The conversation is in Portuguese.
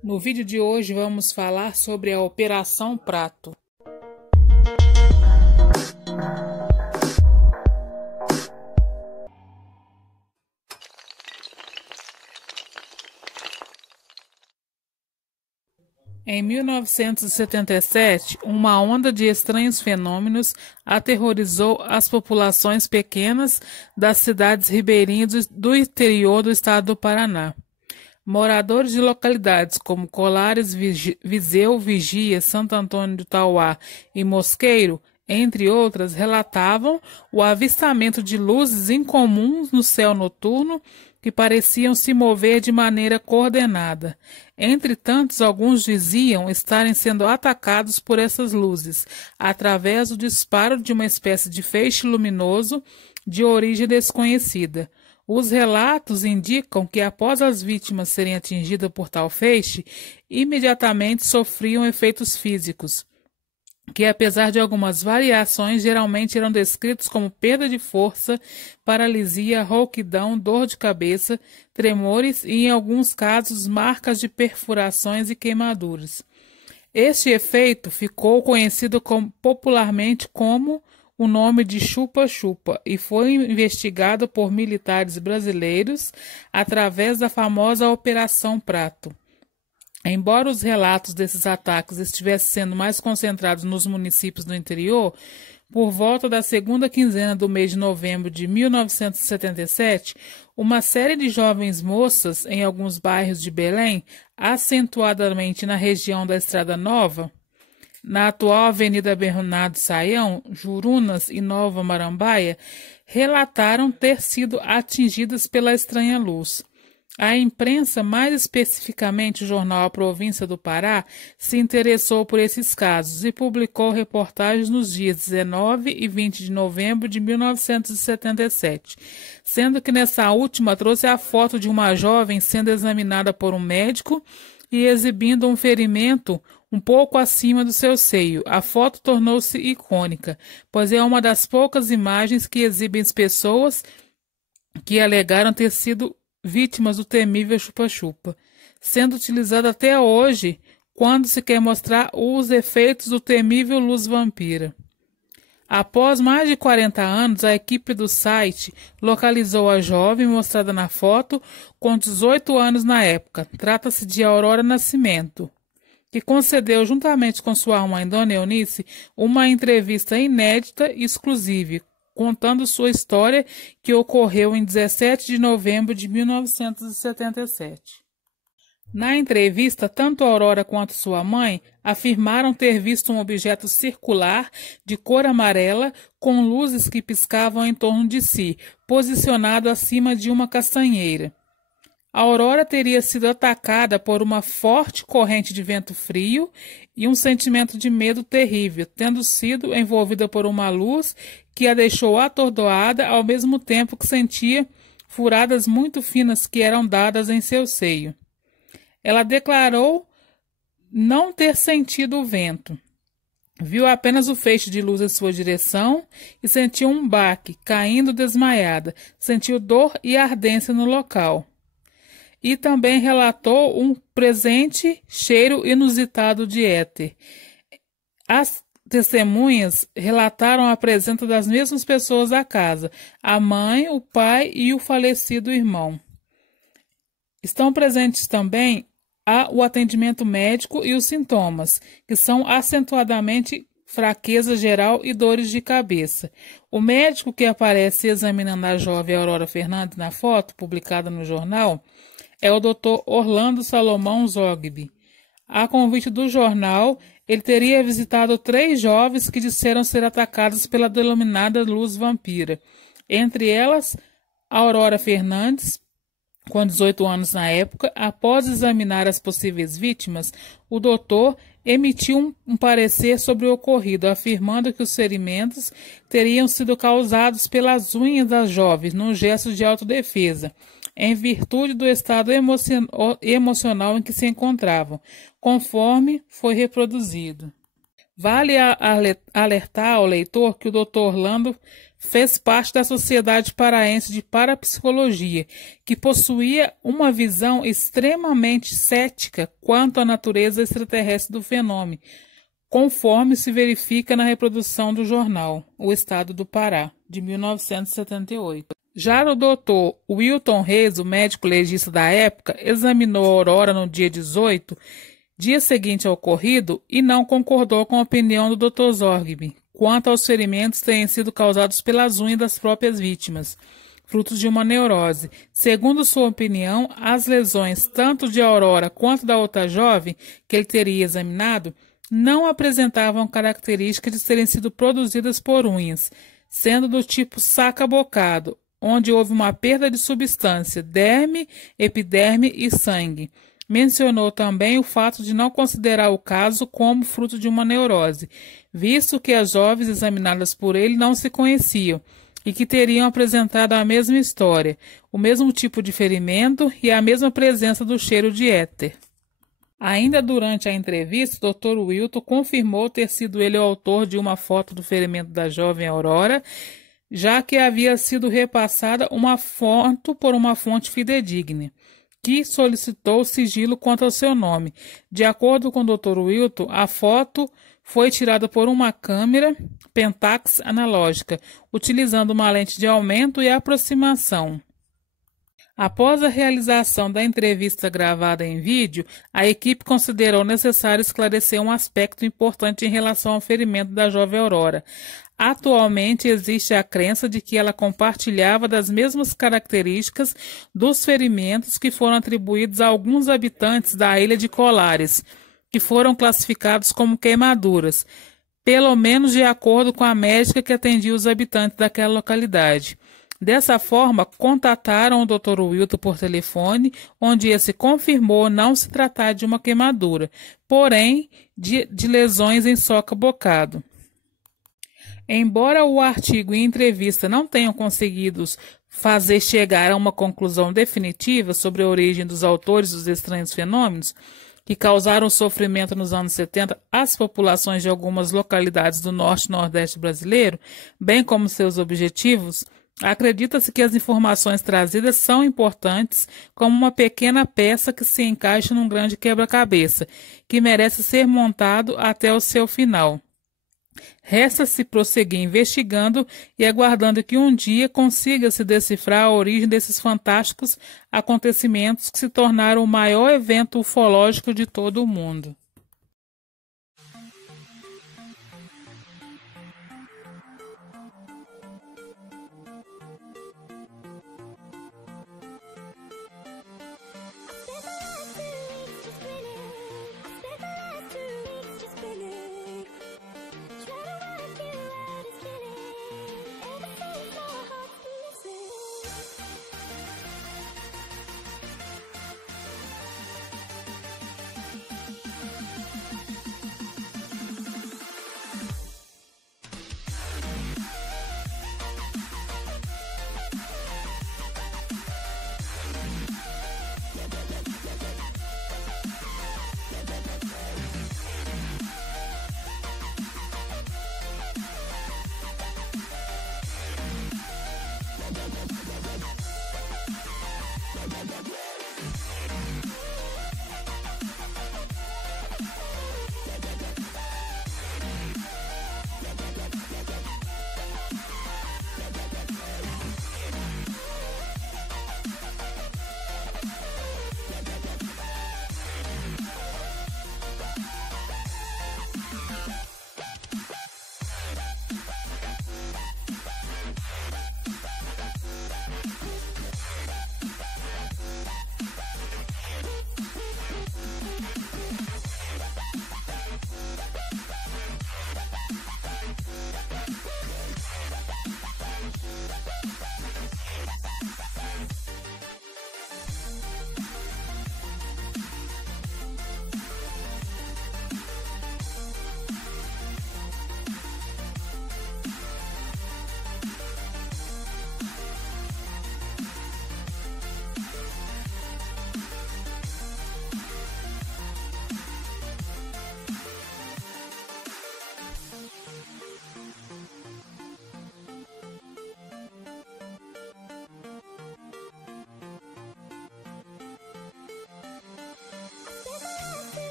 No vídeo de hoje vamos falar sobre a Operação Prato. Em 1977, uma onda de estranhos fenômenos aterrorizou as populações pequenas das cidades ribeirinhas do interior do estado do Paraná. Moradores de localidades como Colares, Viseu, Vigia, Santo Antônio do Tauá e Mosqueiro, entre outras, relatavam o avistamento de luzes incomuns no céu noturno que pareciam se mover de maneira coordenada. Entretanto, alguns diziam estarem sendo atacados por essas luzes, através do disparo de uma espécie de feixe luminoso de origem desconhecida. Os relatos indicam que, após as vítimas serem atingidas por tal feixe, imediatamente sofriam efeitos físicos, que, apesar de algumas variações, geralmente eram descritos como perda de força, paralisia, rouquidão, dor de cabeça, tremores e, em alguns casos, marcas de perfurações e queimaduras. Este efeito ficou conhecido popularmente como o nome de chupa-chupa e foi investigado por militares brasileiros através da famosa Operação Prato. Embora os relatos desses ataques estivessem sendo mais concentrados nos municípios do interior, por volta da segunda quinzena do mês de novembro de 1977, uma série de jovens moças em alguns bairros de Belém, acentuadamente na região da Estrada Nova, na atual Avenida Bernardo Saião, Jurunas e Nova Marambaia, relataram ter sido atingidas pela estranha luz. A imprensa, mais especificamente o jornal A Província do Pará, se interessou por esses casos e publicou reportagens nos dias 19 e 20 de novembro de 1977, sendo que nessa última trouxe a foto de uma jovem sendo examinada por um médico e exibindo um ferimento um pouco acima do seu seio. A foto tornou-se icônica, pois é uma das poucas imagens que exibem as pessoas que alegaram ter sido vítimas do temível chupa-chupa, sendo utilizada até hoje quando se quer mostrar os efeitos do temível luz vampira. Após mais de 40 anos, a equipe do site localizou a jovem mostrada na foto com 18 anos na época. Trata-se de Aurora Nascimento, que concedeu, juntamente com sua mãe, Dona Eunice, uma entrevista inédita e exclusiva, contando sua história que ocorreu em 17 de novembro de 1977. Na entrevista, tanto Aurora quanto sua mãe afirmaram ter visto um objeto circular de cor amarela com luzes que piscavam em torno de si, posicionado acima de uma castanheira. A Aurora teria sido atacada por uma forte corrente de vento frio e um sentimento de medo terrível, tendo sido envolvida por uma luz que a deixou atordoada ao mesmo tempo que sentia furadas muito finas que eram dadas em seu seio. Ela declarou não ter sentido o vento. Viu apenas o feixe de luz em sua direção e sentiu um baque, caindo desmaiada. Sentiu dor e ardência no local. E também relatou um presente cheiro inusitado de éter. As testemunhas relataram a presença das mesmas pessoas da casa, a mãe, o pai e o falecido irmão. Estão presentes também o atendimento médico e os sintomas, que são acentuadamente fraqueza geral e dores de cabeça. O médico que aparece examinando a jovem Aurora Fernandes na foto, publicada no jornal, é o Dr. Orlando Salomão Zogby. A convite do jornal, ele teria visitado 3 jovens que disseram ser atacadas pela denominada luz vampira. Entre elas, Aurora Fernandes, com 18 anos na época. Após examinar as possíveis vítimas, o doutor emitiu um parecer sobre o ocorrido, afirmando que os ferimentos teriam sido causados pelas unhas das jovens, num gesto de autodefesa, em virtude do estado emocional em que se encontravam, conforme foi reproduzido. Vale alertar ao leitor que o Dr. Orlando fez parte da Sociedade Paraense de Parapsicologia, que possuía uma visão extremamente cética quanto à natureza extraterrestre do fenômeno, conforme se verifica na reprodução do jornal O Estado do Pará, de 1978. Já o Dr. Wilton Reis, o médico legista da época, examinou a aurora no dia 18, dia seguinte ao ocorrido, e não concordou com a opinião do Dr. Zorgby quanto aos ferimentos terem sido causados pelas unhas das próprias vítimas, frutos de uma neurose. Segundo sua opinião, as lesões tanto de Aurora quanto da outra jovem que ele teria examinado não apresentavam características de terem sido produzidas por unhas, sendo do tipo saca-bocado, onde houve uma perda de substância, derme, epiderme e sangue. Mencionou também o fato de não considerar o caso como fruto de uma neurose, visto que as jovens examinadas por ele não se conheciam e que teriam apresentado a mesma história, o mesmo tipo de ferimento e a mesma presença do cheiro de éter. Ainda durante a entrevista, o Dr. Wilton confirmou ter sido ele o autor de uma foto do ferimento da jovem Aurora, já que havia sido repassada uma foto por uma fonte fidedigna, que solicitou sigilo quanto ao seu nome. De acordo com o Dr. Wilton, a foto foi tirada por uma câmera Pentax analógica, utilizando uma lente de aumento e aproximação. Após a realização da entrevista gravada em vídeo, a equipe considerou necessário esclarecer um aspecto importante em relação ao ferimento da jovem Aurora. Atualmente existe a crença de que ela compartilhava das mesmas características dos ferimentos que foram atribuídos a alguns habitantes da ilha de Colares, que foram classificados como queimaduras, pelo menos de acordo com a médica que atendia os habitantes daquela localidade. Dessa forma, contataram o Dr. Wilton por telefone, onde esse confirmou não se tratar de uma queimadura, porém de lesões em soca-bocado. Embora o artigo e a entrevista não tenham conseguido fazer chegar a uma conclusão definitiva sobre a origem dos autores dos estranhos fenômenos que causaram sofrimento nos anos 70 às populações de algumas localidades do norte e nordeste brasileiro, bem como seus objetivos, acredita-se que as informações trazidas são importantes como uma pequena peça que se encaixa num grande quebra-cabeça, que merece ser montado até o seu final. Resta-se prosseguir investigando e aguardando que um dia consiga-se decifrar a origem desses fantásticos acontecimentos que se tornaram o maior evento ufológico de todo o mundo.